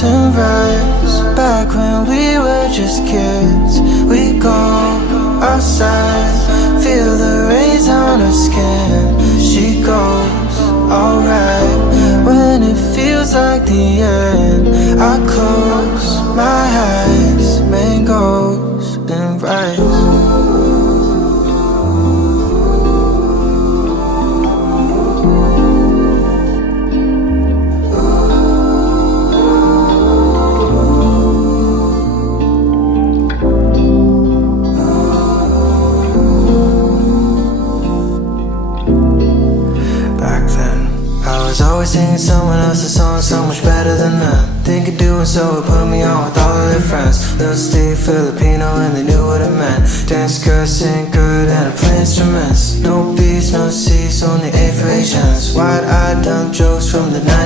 sunrise. Back when we were just kids, we go outside, feel the rays on her skin. She goes alright when it feels like the end. I close my eyes, mangoes and rice. Always singing someone else's song so much better than them. Thinking doing so would put me on with all of their friends. They'll stay Filipino and they knew what it meant. Dance good, sing good, and I play instruments. No B's, no C's, only A for Asians. Wide-eyed dumb jokes from the 90s.